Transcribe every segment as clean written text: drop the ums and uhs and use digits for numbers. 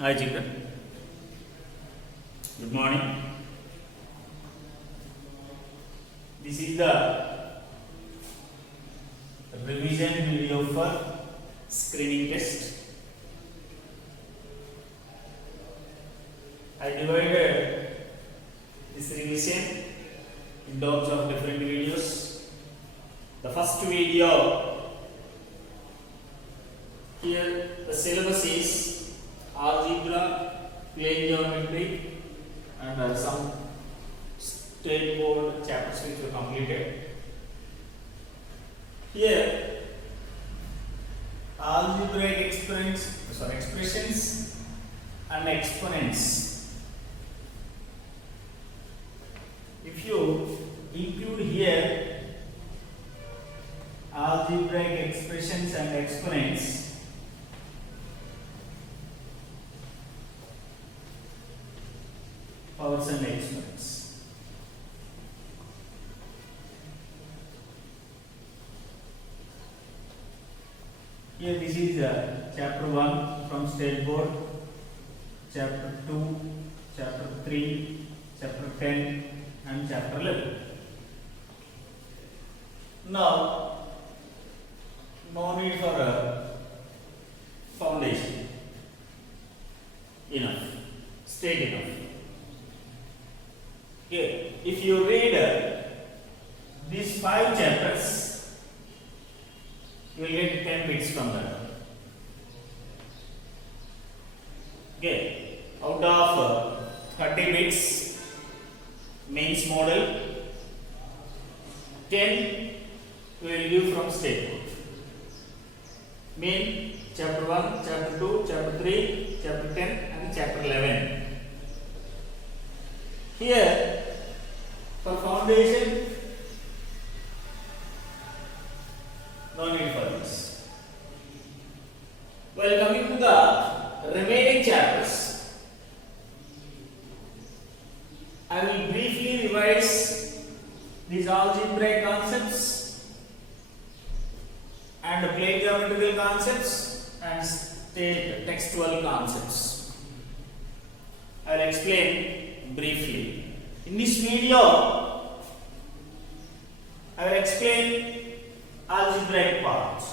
Hi children, good morning. This is the revision video for screening test. I divided this revision in terms of different videos. The first video, here the syllabus is algebra, plane geometry, and some state board chapters which were completed. Here, algebraic expressions and exponents. If you include here algebraic expressions and exponents, powers and exponents. Here this is chapter 1 from state board, chapter 2, chapter 3, chapter 10 and chapter 11. Now, no need for a foundation. Enough. State enough. Okay. If you read these 5 chapters, you will get 10 bits from that. Okay. Out of 30 bits, mains model, 10 we will give from state board. Main chapter 1, chapter 2, chapter 3, chapter 10 and chapter 11. Here, for foundation, no need for this. While coming to the remaining chapters, I will briefly revise these algebraic concepts and plane geometrical concepts and state textual concepts. I will explain briefly. In this video, I will explain algebraic part.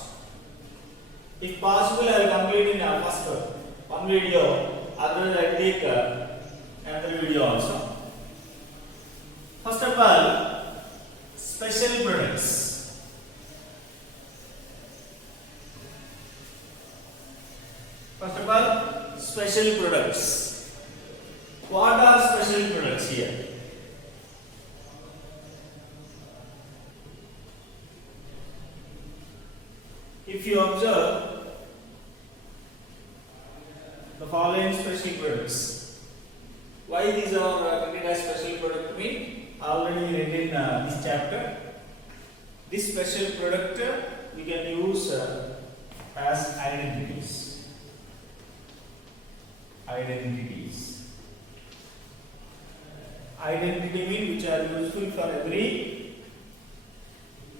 If possible, I will complete in the first one video, otherwise I will take another video also. First of all, special products. First of all, special products. What are special products here? If you observe the following special products, why these are treated as special product mean? Already read in this chapter. This special product we can use as identities. Identity mean which are useful for every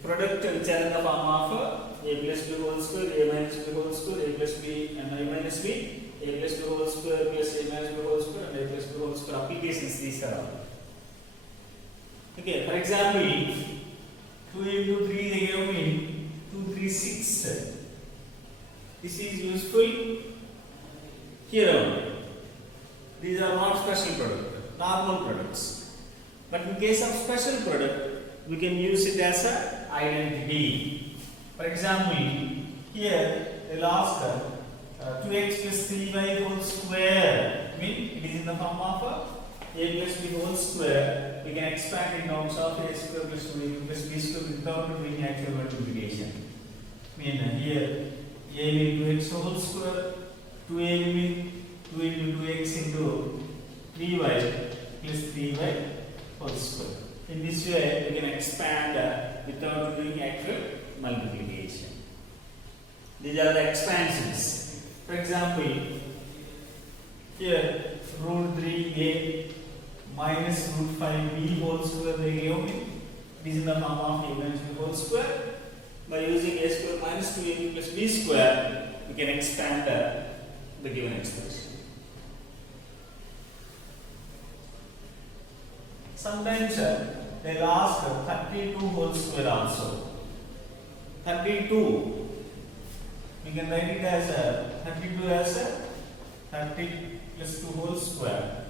product which are in the form of a plus b whole square, a minus b whole square, a plus b and I minus b, a plus b whole square plus a minus b whole square and a plus b whole square. Applications these are all. Okay, for example, 2 into 3 they gave me 2, 3, 6. This is useful here only. These are not special product, normal products. But in case of special product, we can use it as an identity. For example, here they will ask 2x plus 3y whole square. Mean it is in the form of a plus b whole square. We can expand in terms of a square plus 2b plus b square without doing actual multiplication. Mean here a will 2x whole square, 2a will be 2 into 2x into 3y plus 3y whole square. In this way, we can expand without doing actual multiplication. These are the expansions. For example, here root 3a minus root 5b whole square they give me. This is in the form of a minus b whole square. By using a square minus 2ab plus b square, we can expand the given expression. Sometimes they'll ask 32 whole square also. 32. We can write it as 32 as 30 plus 2 whole square.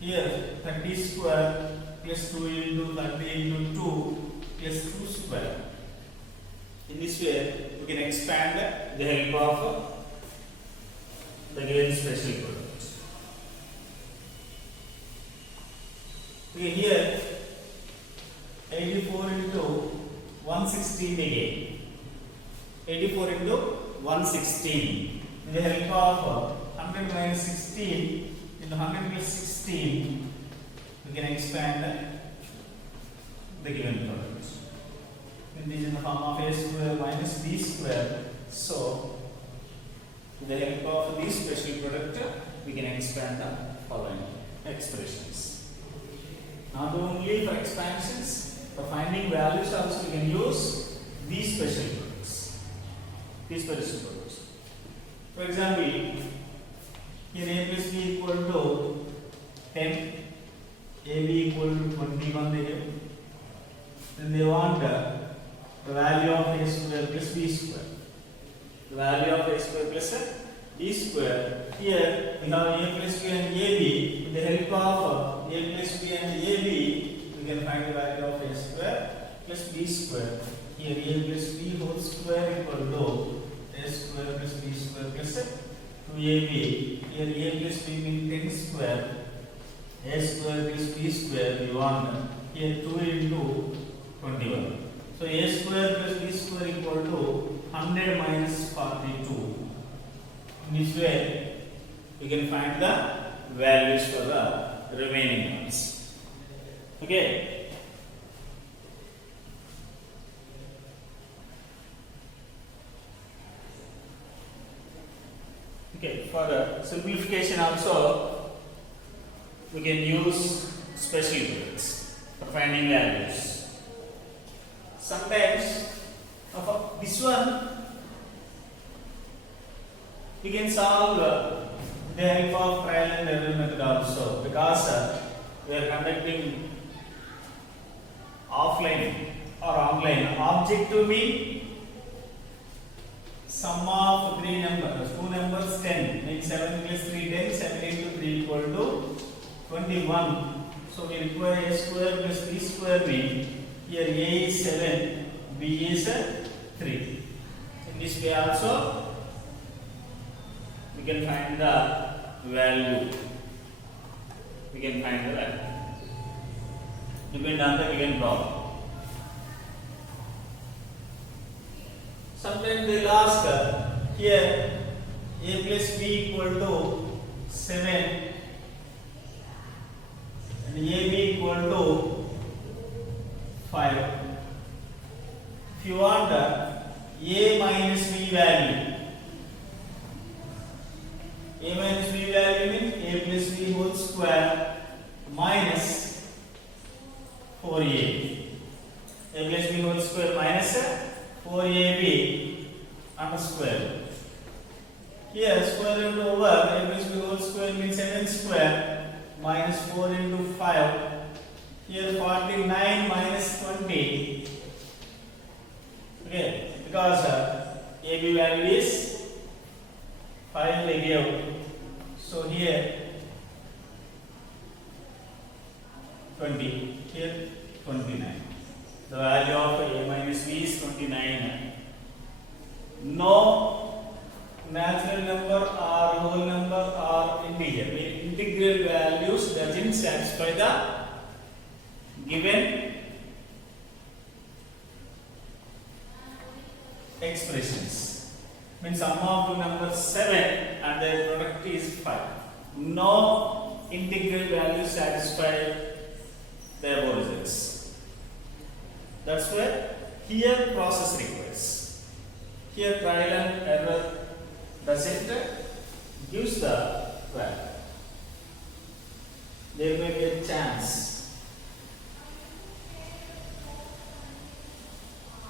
Here 30 square plus 2 into 30 into 2 plus 2 square. In this way, we can expand the help of the given special product. Okay, here 84 into 116 again. 84 into 116. With the help of 100 minus 16 into 100 plus 16, we can expand the given product. It is in the form of a square minus b square. So, with the help of this special product, we can expand the following expressions. Not only for expansions, for finding values also we can use these special products. These special products. For example, here a plus b equal to 10, ab equal to 21 they give. Then they want the value of a square plus b square. The value of a square plus b square. Here we have a plus b and ab. With the help of a plus b and ab, we can find the value of a square plus b square. Here a plus b whole square equal to a square plus b square plus 2ab. Here a plus b means 10 square. A square plus b square we want here 2 into 21. So a square plus b square equal to 100 minus 42. In this way, we can find the values for the remaining ones. Okay. Okay. For the simplification also, we can use special products for finding values. Sometimes this one we can solve with the help of trial and error method also, because we are conducting offline or online. Objective mean sum of 3 numbers, 2 numbers 10 means 7 plus 3 10, 7 into 3 equal to 21. So we require a square plus b square mean here a is 7, b is 3. In this way also we can find the value. We can find the value. Depend on the given problem. Sometimes they will ask here a plus b equal to 7 and ab equal to 5. If you want a minus b value, a minus b value means a plus b whole square minus 4a. A plus b whole square minus 4ab and square root. Here square root over a plus b whole square means 7 square minus 4 into 5. Here 49 minus 20. Okay, because AB value is 5 they give. So here 20. Here 29. The value of a minus b is 29. No natural number or whole number or integer. Integral values doesn't satisfy the given expressions. Means sum of two numbers 7 and their product is 5. No integral value satisfy the above results. That's where here process requires. Here trial and error doesn't gives the value. There may be a chance.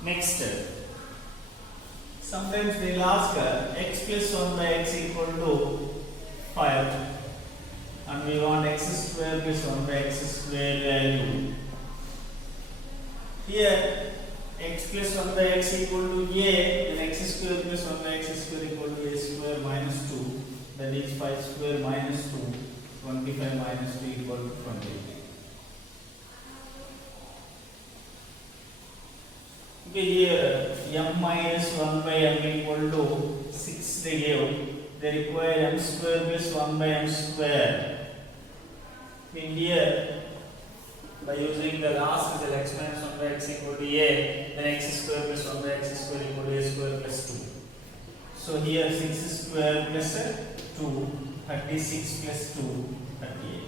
Next, sometimes they will ask x plus 1 by x equal to 5. and we want x square plus 1 by x square value. Here x plus 1 by x equal to a, then x square plus 1 by x square equal to a square minus 2, that is 5 square minus 2, 25 minus 2 equal to 20. Okay, here m minus 1 by m equal to 6 they give. They require m square plus 1 by m square. In here, by using the last result x minus 1 by x equal to a, then x square plus 1 by x square equal to a square plus 2. So here 6 square plus 2, 36 plus 2, 38.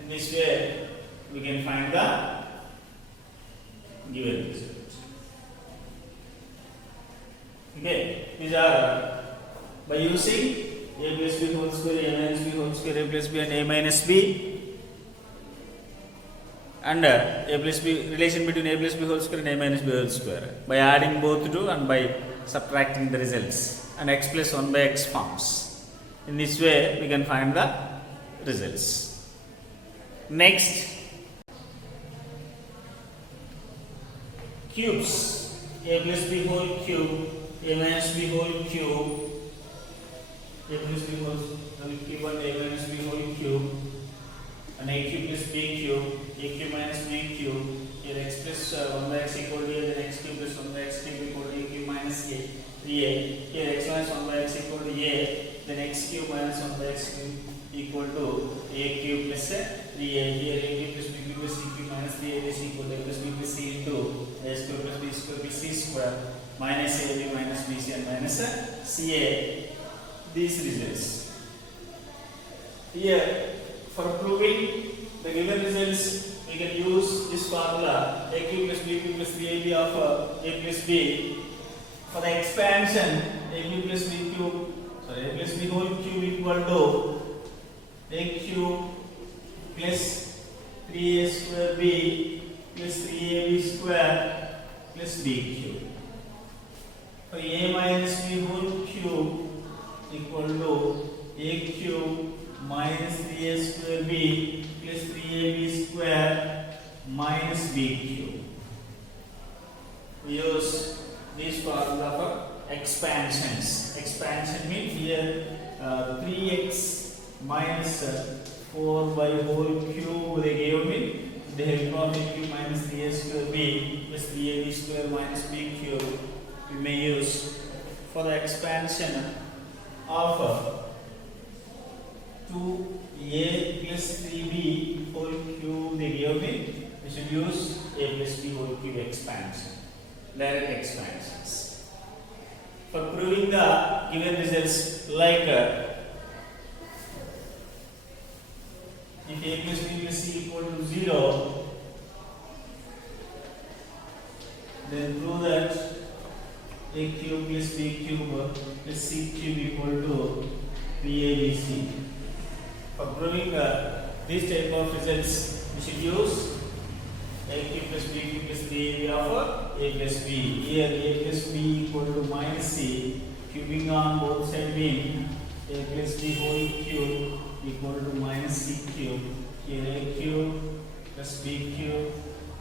In this way, we can find the given result. Okay, these are by using a plus b whole square, a minus b whole square, a plus b and a minus b, and a plus b, relation between a plus b whole square and a minus b whole square, by adding both two and by subtracting the results, and x plus 1 by x forms. In this way we can find the results. Next, cubes. A plus b whole cube, a minus b whole cube, a plus b whole cube and a minus b whole cube, and a cube plus b cube, a cube minus b cube. Here x plus 1 by x equal to a, then x cube plus 1 by x cube equal to a cube minus a, 3a. Here x minus 1 by x equal to a, then x cube minus 1 by x cube equal to a cube plus 3a. Here a cube plus b cube plus c cube minus 3a is equal to a plus b plus c into a square plus b square plus c square minus ab minus bc and minus ca. These results. Here, for proving the given results, we can use this formula a cube plus b cube plus 3ab of a plus b. For the expansion, a cube plus b cube, a plus b whole cube equal to a cube plus 3a square b plus 3ab square plus b cube. For a minus b whole cube equal to a cube minus 3a square b plus 3ab square minus b cube. We use this formula for expansions. Expansion means here 3x minus 4 by whole cube they gave me. The help of a cube minus 3a square b plus 3ab square minus b cube we may use for the expansion of 2a plus 3b whole cube they gave me. We should use a plus b whole cube expansion, direct expansions. For proving the given results, like if a plus b plus c equal to 0, then prove that a cube plus b cube plus c cube equal to 3abc. For proving this type of results, we should use a cube plus b cube plus 3ab of a plus b. Here a plus b equal to minus c, cubing on both sides mean a plus b whole cube equal to minus c cube. Here a cube plus b cube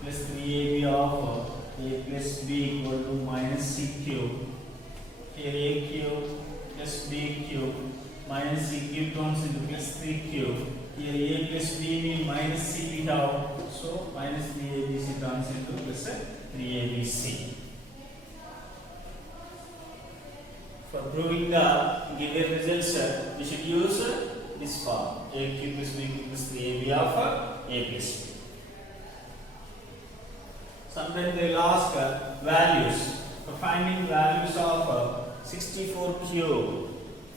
plus 3ab of a plus b equal to minus c cube. Here a cube plus b cube minus c cube turns into plus 3 cube. Here a plus b means minus c we have, so minus 3abc turns into plus 3abc. For proving the given results, we should use this form a cube plus b cube plus 3ab of a plus b. Sometimes they will ask values. For finding values of 64 cube.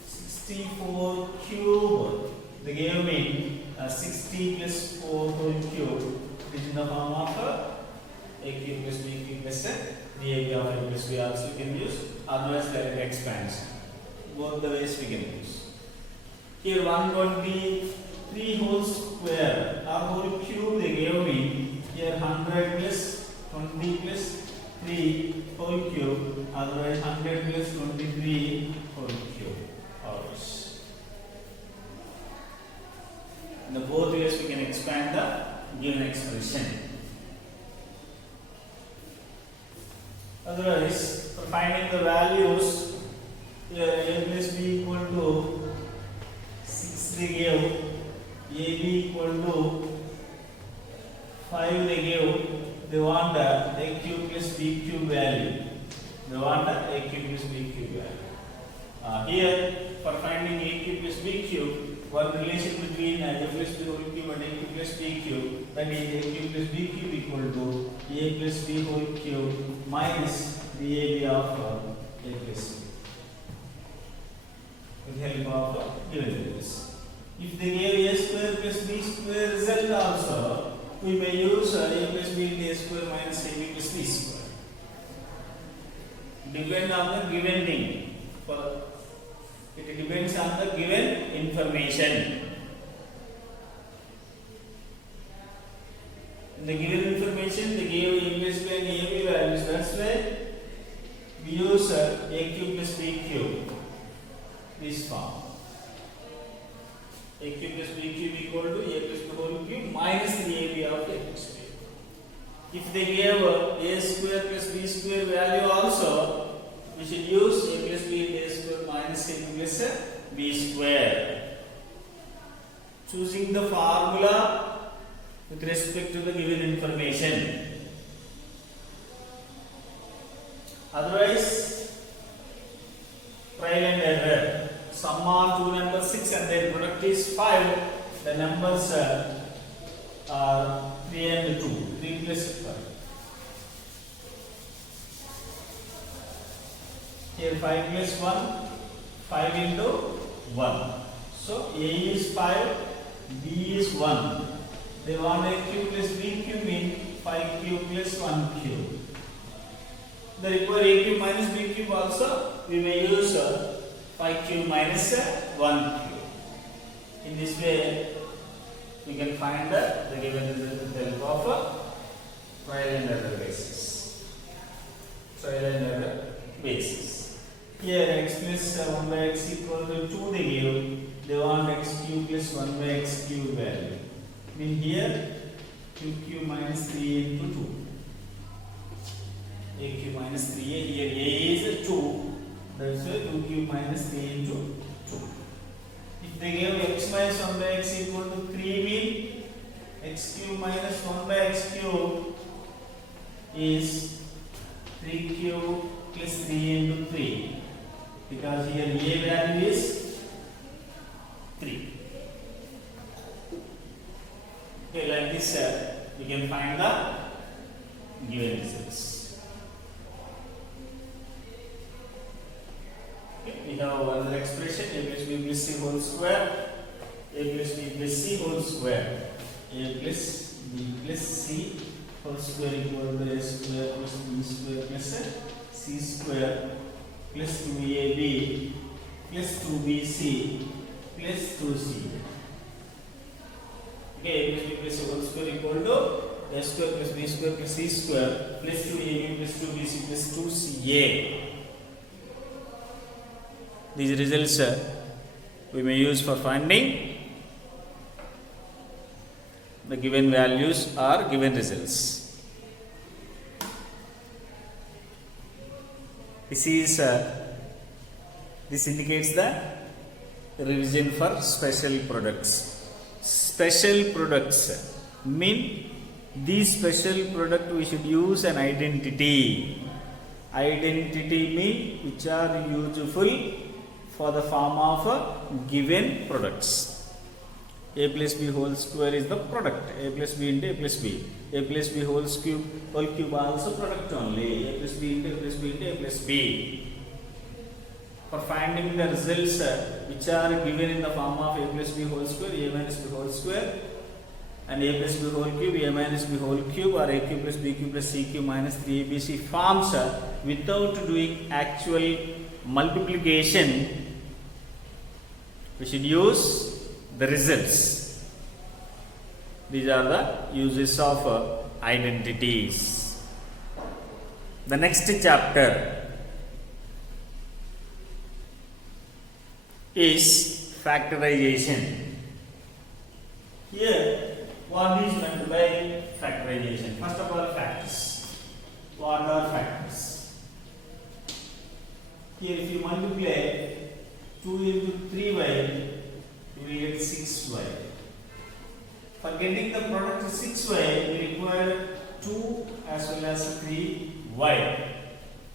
64 cube, they gave me 60 plus 4 whole cube. This is in the form of a cube plus b cube plus 3ab of a plus b also we can use. Otherwise, direct expansion. Both the ways we can use. Here 123 whole square or whole cube they gave me. Here 100 plus 20 plus 3 whole cube. Otherwise 100 plus 23 whole cube. condition. Otherwise, for finding the values, here a plus b equal to 6 they give, ab equal to 5 they give, they want a cube plus b cube value. They want a cube plus b cube value. Here, for finding a cube plus b cube, one relation between a plus b whole cube and a cube plus b cube, that is a cube plus b cube equal to a plus b whole cube minus the ab of a plus b. With the help of given values. If they gave a square plus b square result also, we may use a plus b into a square minus ab plus b square. Depend on the given thing. It depends on the given information. In the given information, they gave a plus b and ab values. That's why we use a cube plus b cube. This form. A cube plus b cube equal to a plus b whole cube minus the area of a plus b. If they gave a square plus b square value also, we should use a plus b into a square minus a plus b square. Choosing the formula with respect to the given information. Otherwise, trial and error. Sum of two numbers 6 and their product is 5. The numbers are 3 and 2. 3 plus 5. Here 5 plus 1. 5 into 1. So A is 5, B is 1. They want a cube plus B cube in 5 cube plus 1 cube. The require A cube minus B cube also, we may use 5 cube minus 1 cube. In this way, we can find the given result with the help of trial and error basis. Trial and error basis. Here x plus 1 by x equal to 2 they give. They want x cube plus 1 by x cube value. Mean here 2 cube minus 3 into 2. A cube minus 3a. Here a is 2. That's why 2 cube minus 3 into 2. If they give x minus 1 by x equal to 3 mean x cube minus 1 by x cube is 3 cube plus 3 into 3. Because here a value is 3. Okay, like this we can find the given results. We have another expression a plus b plus c whole square, a plus b plus c whole square, a plus b plus c whole square equal to a square plus b square plus c square plus 2ab plus 2bc plus 2c. Okay, a plus b plus c whole square equal to a square plus b square plus c square plus 2ab plus 2bc plus 2ca. These results we may use for finding the given values or given results. This indicates the revision for special products. Special products mean these special product we should use an identity. Identity mean which are useful for the form of given products. A plus b whole square is the product. A plus b into a plus b. A plus b whole cube also product only. A plus b into a plus b into a plus b. For finding the results which are given in the form of a plus b whole square, a minus b whole square, and a plus b whole cube, a minus b whole cube, or a cube plus b cube plus c cube minus 3abc forms without doing actual multiplication, we should use the results. These are the uses of identities. The next chapter is factorization. Here, what is meant by factorization? factorization. First of all, factors. What are factors? Here, if you multiply 2 into 3y, you will get 6y. For getting the product 6y, we require 2 as well as 3y.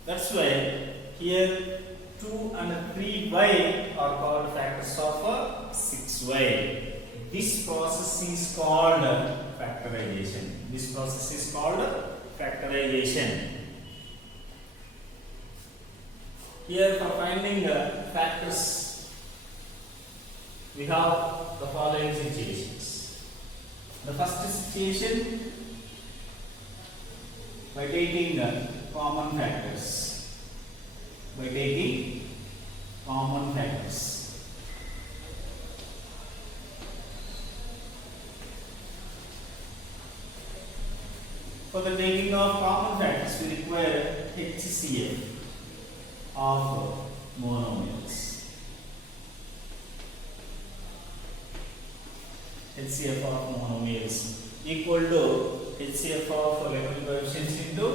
That's why here 2 and 3y are called factors of 6y. This process is called factorization. This process is called factorization. Here, for finding factors, we have the following situations. The first situation, by taking common factors. By taking common factors. For the taking of common factors, we require HCF of monomials. HCF of monomials equal to HCF of level coefficients into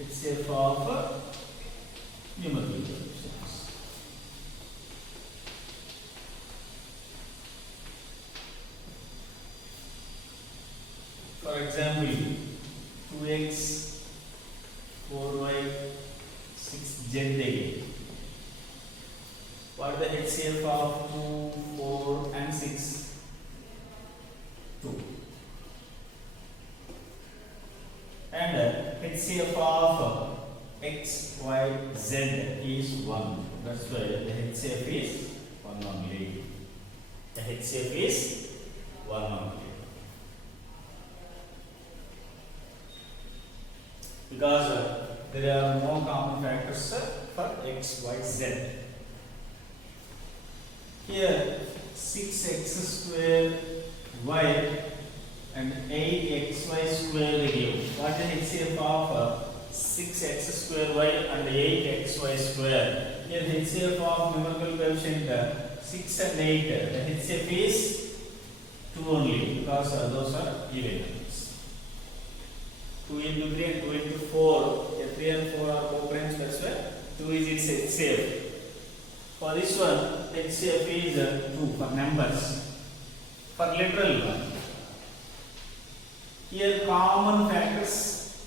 HCF of numerical coefficients. For example, 2x, 4y, 6z. What is the HCF of 2, 4 and 6? 2. And HCF of x, y, z is 1. That's why the HCF is 1 only. The HCF is 1 only. Because there are no common factors for x, y, z. Here 6x square y and 8xy square they give. What is the HCF of 6x square y and 8xy square? Here the HCF of numerical coefficient 6 and 8. The HCF is 2 only because those are even numbers. 2 into 3 and 2 into 4. 3 and 4 are co-primes, that's why 2 is its HCF. For this one, HCF is 2 for numbers. For literal one, here common factors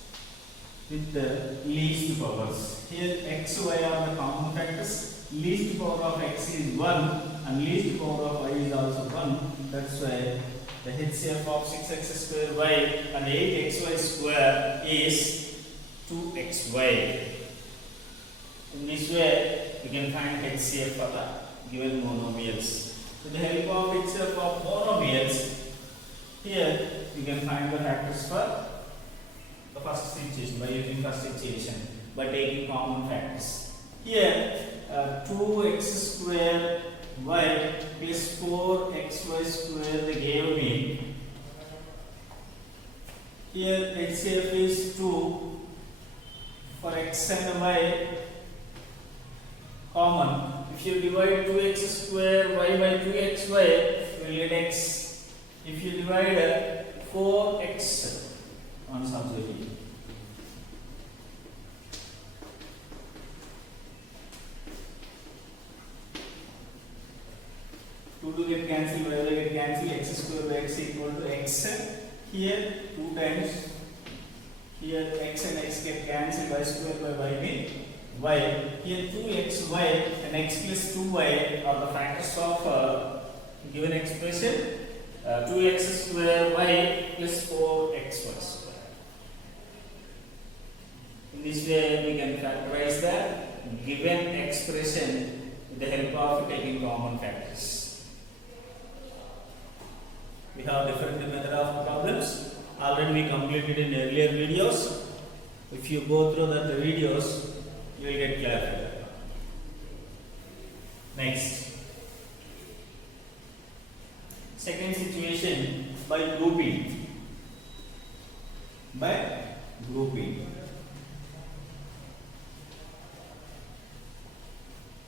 with the least powers. Here x, y are the common factors. Least power of x is 1 and least power of y is also 1. That's why the HCF of 6x square y and 8xy square is 2xy. In this way, we can find HCF for the given monomials. With the help of HCF of monomials, here you can find the factors for the first situation by using first situation by taking common factors. Here 2x square y plus 4xy square they gave me. Here HCF is 2 for x and y common. If you divide 2x square y by 2xy, you will get x. If you divide 4x on substitute, to get cancelled, y will get cancelled, x square by x equal to x. Here 2 times, here x and x get cancelled, y square by y means y. Here 2xy and x plus 2y are the factors of given expression 2x square y plus 4xy square. In this way, we can factorize the given expression with the help of taking common factors. We have different method of problems. Already we completed in earlier videos. If you go through the videos, you will get clarified. Next, second situation by grouping. By grouping,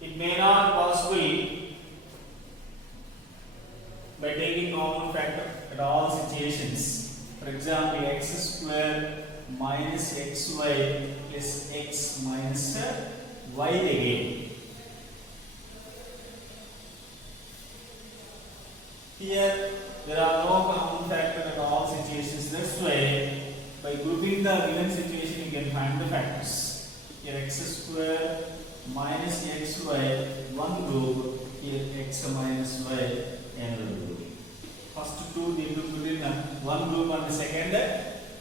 it may not possible by taking common factor at all situations. For example, x square minus xy plus x minus y again. Here there are no common factor at all situations. That's why by grouping the given situation you can find the factors. Here x square minus xy one group, here x minus y another group. First two need to put in one group and the second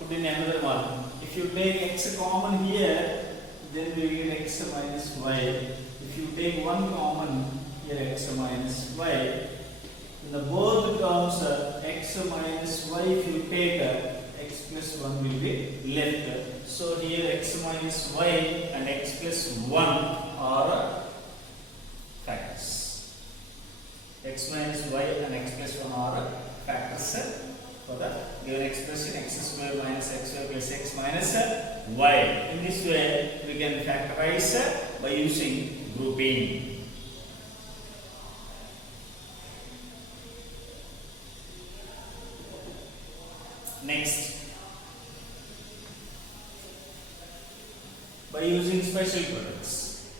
put in another one. If you take x common here, then we get x minus y. If you take one common here, x minus y. In the both terms x minus y, if you take x plus 1 will be left. So here x minus y and x plus 1 are factors. X minus y and x plus 1 are factors for the given expression x square minus xy plus x minus y. In this way we can factorize by using grouping. Next, by using special products.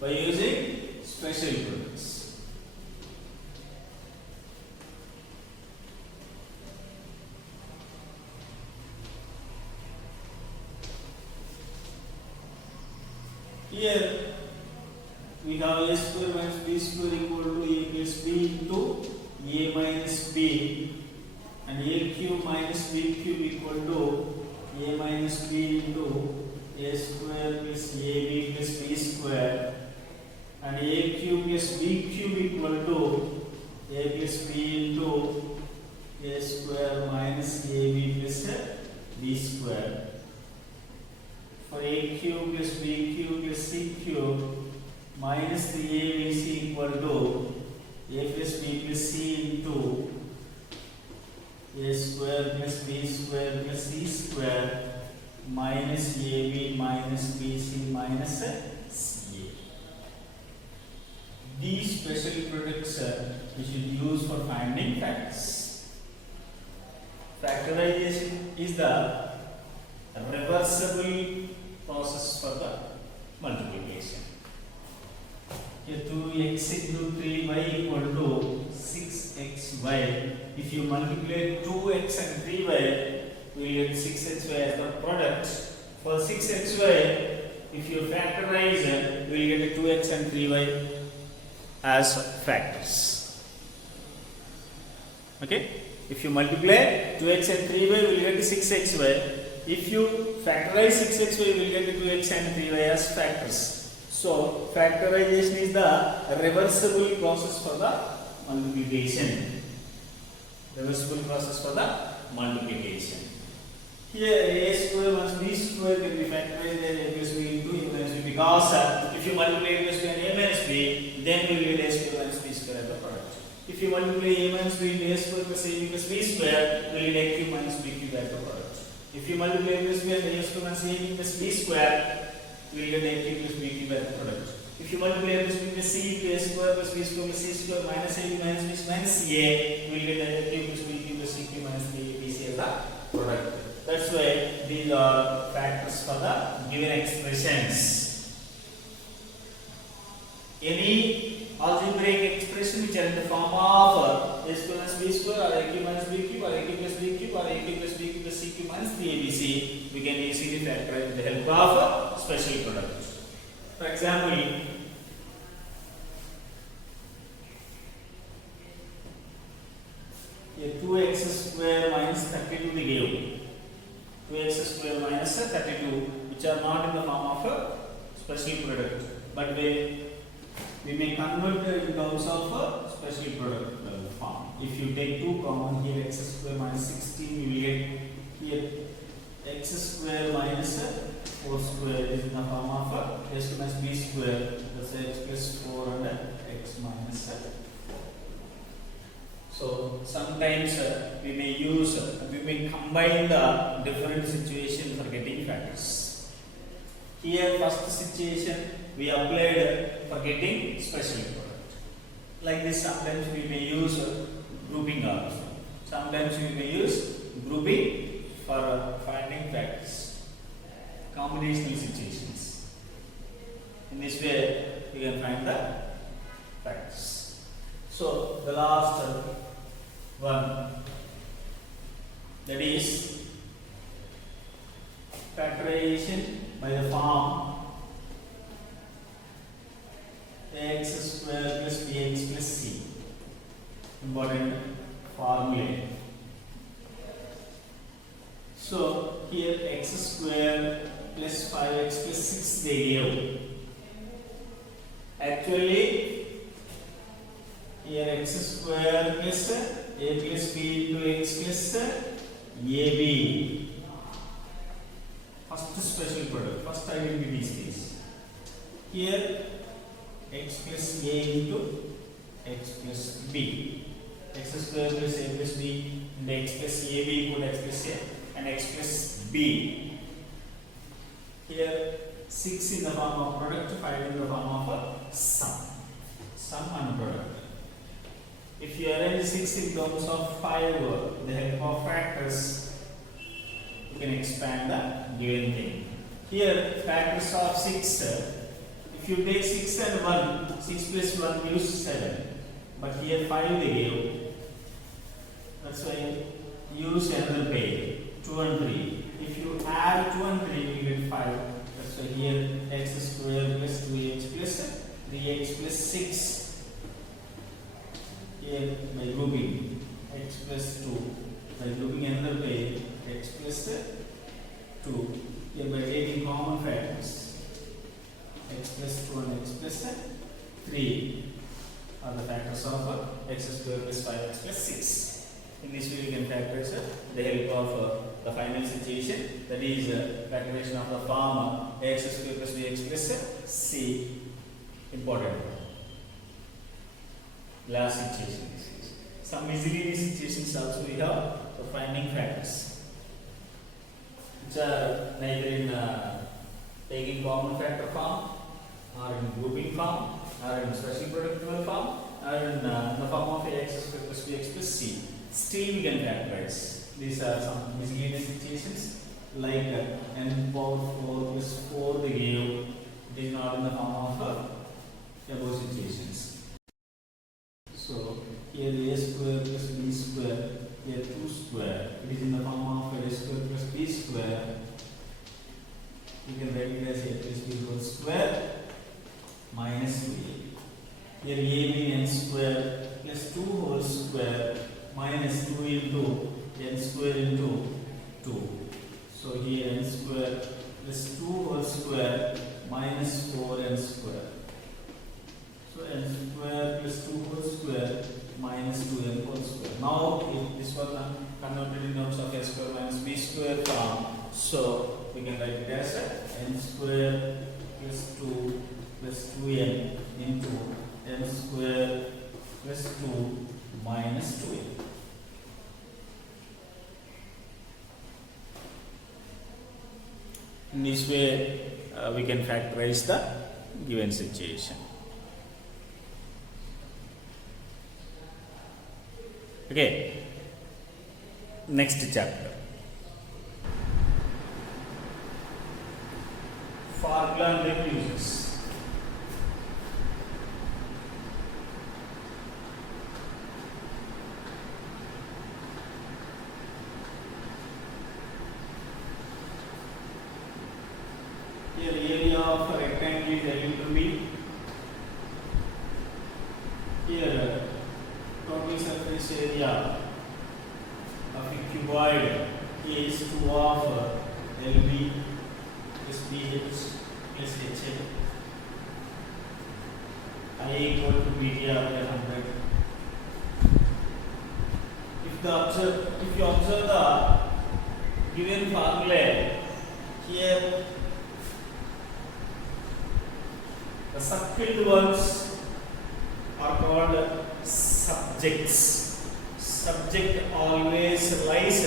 By using special products. Here we have a square minus b square equal to a plus b into a minus b. And a cube minus b cube equal to a minus b into a square plus ab plus b square, and a cube plus b cube equal to a plus b into a square minus ab plus b square. For a cube plus b cube plus c cube minus 3abc equal to a plus b plus c into a square plus b square plus c square minus ab minus bc minus ca. These special products we should use for finding factors. Factorization is the reversible process for the multiplication. Here 2x into 3y equal to 6xy. If you multiply 2x and 3y, we will get 6xy as the product. For 6xy, if you factorize, we will get 2x and 3y as factors. Okay? If you multiply 2x and 3y, we will get 6xy. If you factorize 6xy, we will get 2x and 3y as factors. So, factorization is the reversible process for the multiplication. Reversible process for the multiplication. Here a square minus b square can be factorized as a plus b into a minus b, because if you multiply a plus b and a minus b, then we will get a square minus b square as the product. If you multiply a minus b into a square plus ab plus b square, we will get a cube minus b cube as the product. If you multiply a plus b and a square minus ab plus b square, we will get a cube plus b cube as the product. If you multiply a plus b plus c to a square plus b square plus c square minus ab minus b minus a, we will get a cube plus b cube plus c cube minus bc as the product. That's why these are factors for the given expressions. Any algebraic expression which are in the form of a square minus b square or a cube minus b cube or a cube plus b cube or a cube plus b cube plus c cube minus 3abc, we can easily factorize with the help of special product. For example, here 2x square minus 32 they gave. 2x square minus 32, which are not in the form of a special product, but we may convert in terms of a special product form. If you take 2 common, here x square minus 16, you will get here x square minus 4 square is in the form of a x minus b square, that's x plus 4 and x minus 7. So sometimes we may combine the different situations for getting factors. Here first situation we applied for getting special product. Like this, sometimes we may use grouping also. Sometimes we may use grouping for finding factors, combinational situations. In this way, you can find the factors. So the last one, that is factorization by the form ax square plus bx plus c. Important formula. So here x square plus 5x plus 6 they give. Actually here x square plus a plus b into x plus ab. First special product, first identity is this. Here x plus a into x plus b. X square plus a plus b and x plus ab equal to x plus a and x plus b. Here 6 in the form of product, 5 in the form of a sum. Sum and product. If you arrange 6 in terms of 5 with the help of factors, you can expand the given thing. Here factors of 6. If you take 6 and 1, 6 plus 1 gives 7. But here 5 they give. That's why use another page. 2 and 3. If you add 2 and 3, you get 5. That's why here x square plus 2x plus 3x plus 6. Here by grouping x plus 2. By grouping another page x plus 2. Here by taking common factors x plus 2 and x plus 3 are the factors of x square plus 5x plus 6. In this way, we can factorize the help of the final situation, that is factorization of the form x square plus bx plus c. Important. Last situation. Some miscellaneous situations also we have for finding factors, which are neither in taking common factor form, or in grouping form, or in special product form, or in the form of x square plus bx plus c. Still we can factorize. These are some miscellaneous situations like n power 4 plus 4 they give. It is not in the form of above situations. So here a square plus b square, here 2 square. It is in the form of a square plus b square. You can write it as a plus b whole square minus 2a. Here a being n square plus 2 whole square minus 2 into n square into 2. So here n square plus 2 whole square minus 4n square. So n square plus 2 whole square minus 2n whole square. Now if this was converted in terms of a square minus b square form, so we can write it as n square plus 2 plus 2n into n square plus 2 minus 2n. In this way, we can factorize the given situation. Okay, next chapter. Formula and their uses. Here area of a rectangle is L into B. Here total surface area of a cuboid is 2 of LB plus BH plus HL. I equal to BT after 100. If you observe the given formula, here the circled ones are called subjects. Subject always lies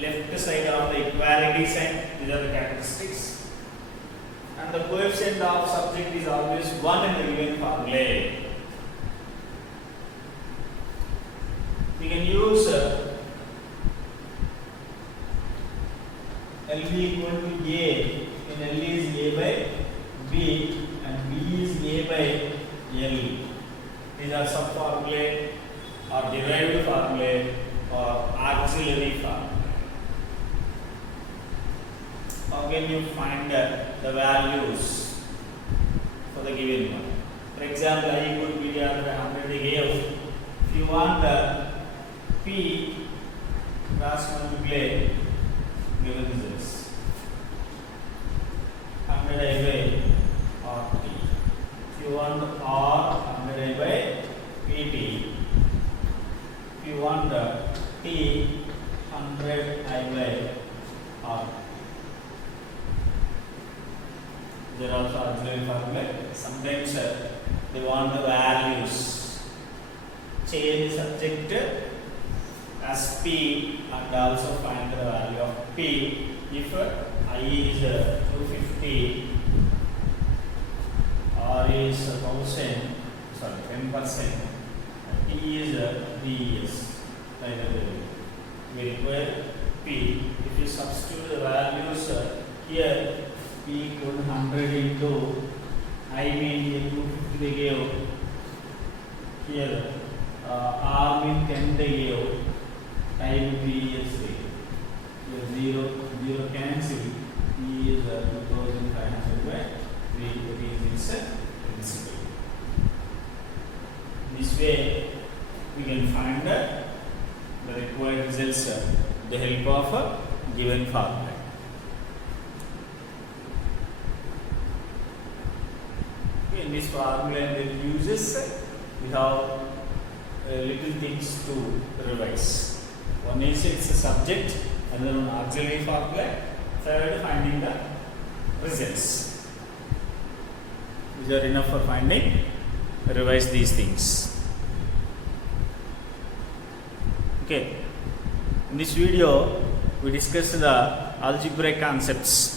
left side of the equality sign. These are the characteristics. And the coefficient of subject is always 1 in the given formula. We can use by L. These are sub formulae or derived formulae or auxiliary formulae. How can you find the values for the given one? For example, I equal P R 100 they gave. If you want the P cross multiply given this 100 I by RT. If you want the R 100 I by PT. If you want the T 100 I by R. There are also auxiliary formulae. Sometimes they want the values. Change subject as P and also find the value of P if I is 250, R is 1000, sorry 10%, T is DES. We require P. If you substitute the values here, P equal 100 into I mean 250 they gave here. R mean 10 they gave, time P is 0 cancel, P is 2500 by 3, it is its principle. This way we can find the required results with the help of a given formula. In this formula and the uses, we have little things to revise. One is it's a subject, another one auxiliary formula, third finding the results. These are enough for finding. Revise these things. Okay. In this video, we discussed the algebraic concepts.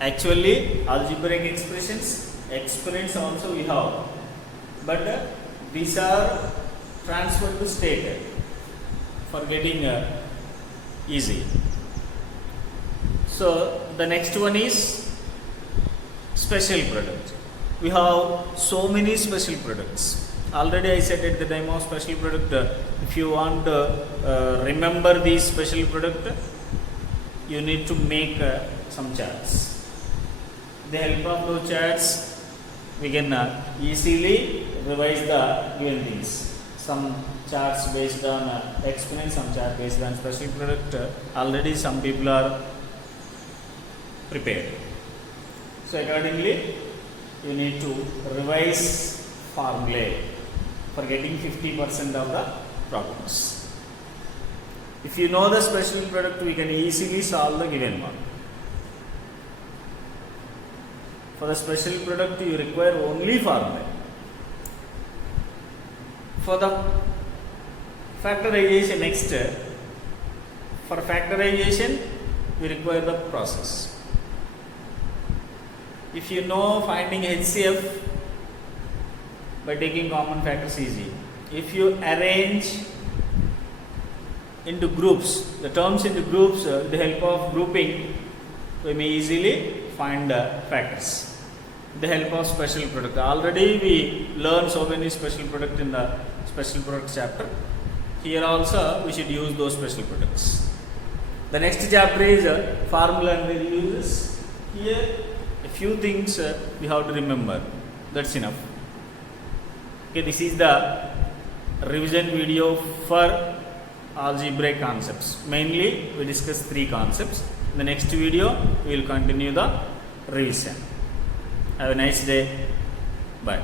Actually, algebraic exponents also we have, but these are transferred to stated for getting easy. So the next one is special product. We have so many special products. Already I said at the time of special product, if you want to remember these special product, you need to make some charts. With the help of those charts, we can easily revise the given things. Some charts based on exponent, some charts based on special product. Already some people are prepared. So accordingly, you need to revise formulae for getting 50% of the problems. If you know the special product, we can easily solve the given one. For the special product, you require only formula. For the factorization next, for factorization, we require the process. If you know finding HCF by taking common factors easy. If you arrange into groups, the terms into groups, with the help of grouping, we may easily find factors. With the help of special product. Already we learned so many special products in the special products chapter. Here also we should use those special products. The next chapter is formula and their uses. Here a few things we have to remember. That's enough. Okay, this is the revision video for algebraic concepts. Mainly we discuss 3 concepts. In the next video we will continue the revision. Have a nice day. Bye.